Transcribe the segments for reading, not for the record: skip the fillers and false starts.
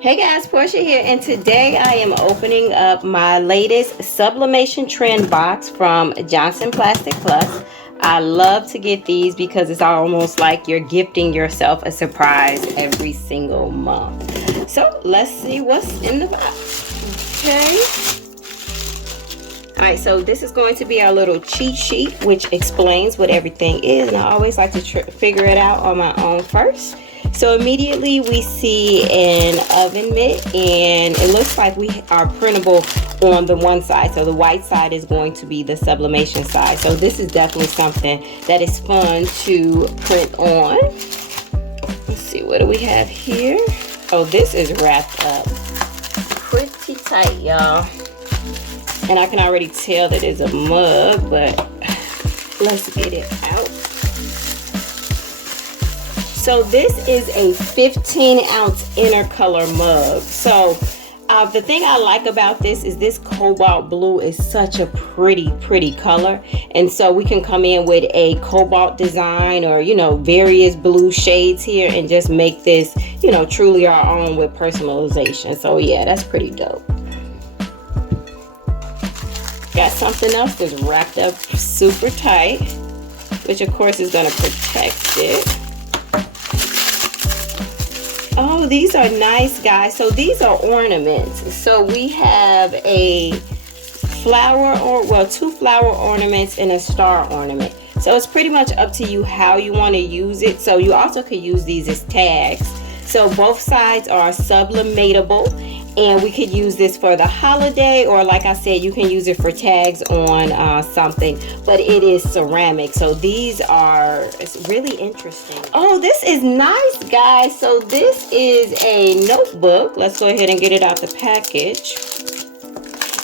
Hey guys, Portia here, and today I am opening up my latest Sublimation Trend Box from Johnson Plastic Plus. I love to get these because it's almost like you're gifting yourself a surprise every single month. So let's see what's in the box. Okay. Alright, so this is going to be our little cheat sheet which explains what everything is, and I always like to figure it out on my own first. So immediately we see an oven mitt, and it looks like we are printable on the one side. So the white side is going to be the sublimation side. So this is definitely something that is fun to print on. Let's see, what do we have here? Oh, this is wrapped up pretty tight, y'all. And I can already tell that it's a mug, but let's get it out. So this is a 15-ounce inner color mug. So the thing I like about this is this cobalt blue is such a pretty color, and so we can come in with a cobalt design or various blue shades here and just make this truly our own with personalization. So yeah, that's pretty dope. Got something else that's wrapped up super tight, which of course is going to protect it. Oh, these are nice, guys. So these are ornaments. So we have a flower, two flower ornaments and a star ornament. So it's pretty much up to you how you want to use it. So you also could use these as tags. So both sides are sublimatable, and we could use this for the holiday, or like I said, you can use it for tags on something, but it is ceramic. So these are, it's really interesting. Oh, this is nice, guys. So this is a notebook. Let's go ahead and get it out the package.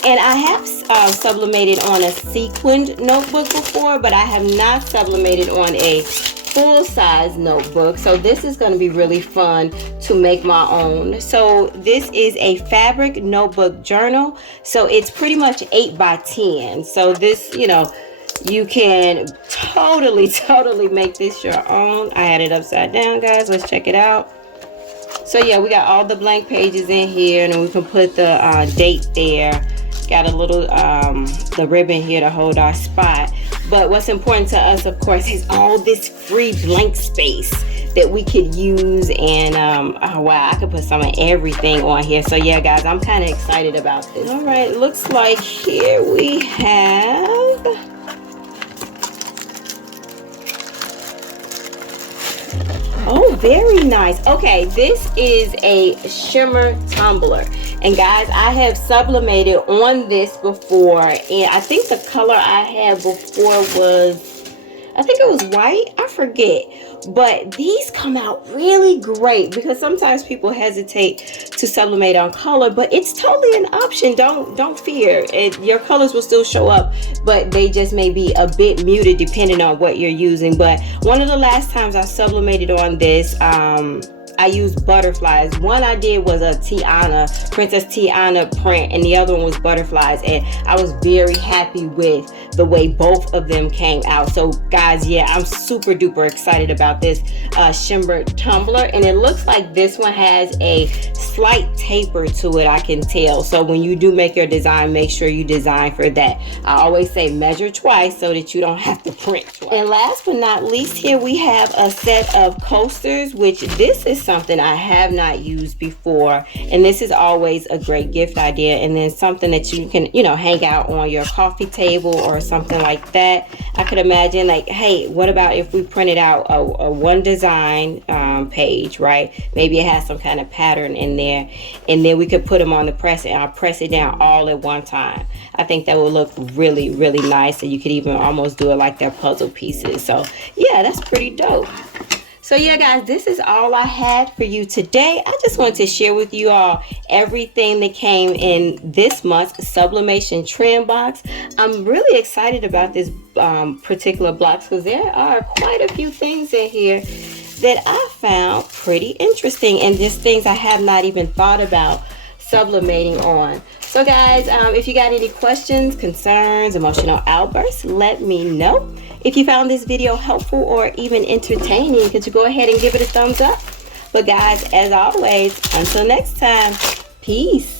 And I have sublimated on a sequined notebook before, but I have not sublimated on a full-size notebook. So this is going to be really fun to make my own. So this is a fabric notebook journal. So it's pretty much 8 by 10. So this, you can totally make this your own. I had it upside down, guys. Let's check it out. So yeah, we got all the blank pages in here, and then we can put the date there. Got a little the ribbon here to hold our spot. But what's important to us, of course, is all this free blank space that we could use. And oh wow, I could put some of everything on here. So yeah, guys, I'm kind of excited about this. All right, looks like here we have oh, very nice. Okay, this is a Shimmer Tumbler. And guys, I have sublimated on this before, and I think the color I had before was, I think it was white, I forget. But these come out really great because sometimes people hesitate to sublimate on color, but it's totally an option. Don't fear. Your colors will still show up, but they just may be a bit muted depending on what you're using. But one of the last times I sublimated on this, I used butterflies. One I did was a Tiana, Princess Tiana print, and the other one was butterflies, and I was very happy with the way both of them came out. So guys, yeah, I'm super duper excited about this Shimmer Tumbler, and it looks like this one has a slight taper to it, I can tell. So when you do make your design, make sure you design for that. I always say measure twice so that you don't have to print twice. And last but not least, here we have a set of coasters, which this is something I have not used before, and this is always a great gift idea. And then something that you can hang out on your coffee table or something like that. I could imagine, like, hey, what about if we printed out a one design page, right? Maybe it has some kind of pattern in there, and then we could put them on the press, and I'll press it down all at one time. I think that will look really nice, and you could even almost do it like they're puzzle pieces. So yeah, that's pretty dope. So yeah, guys, this is all I had for you today. I just wanted to share with you all everything that came in this month's Sublimation Trend Box. I'm really excited about this particular box because there are quite a few things in here that I found pretty interesting, and just things I have not even thought about sublimating on. So guys, if you got any questions, concerns, emotional outbursts, let me know. If you found this video helpful or even entertaining, could you go ahead and give it a thumbs up? But guys, as always, until next time, peace.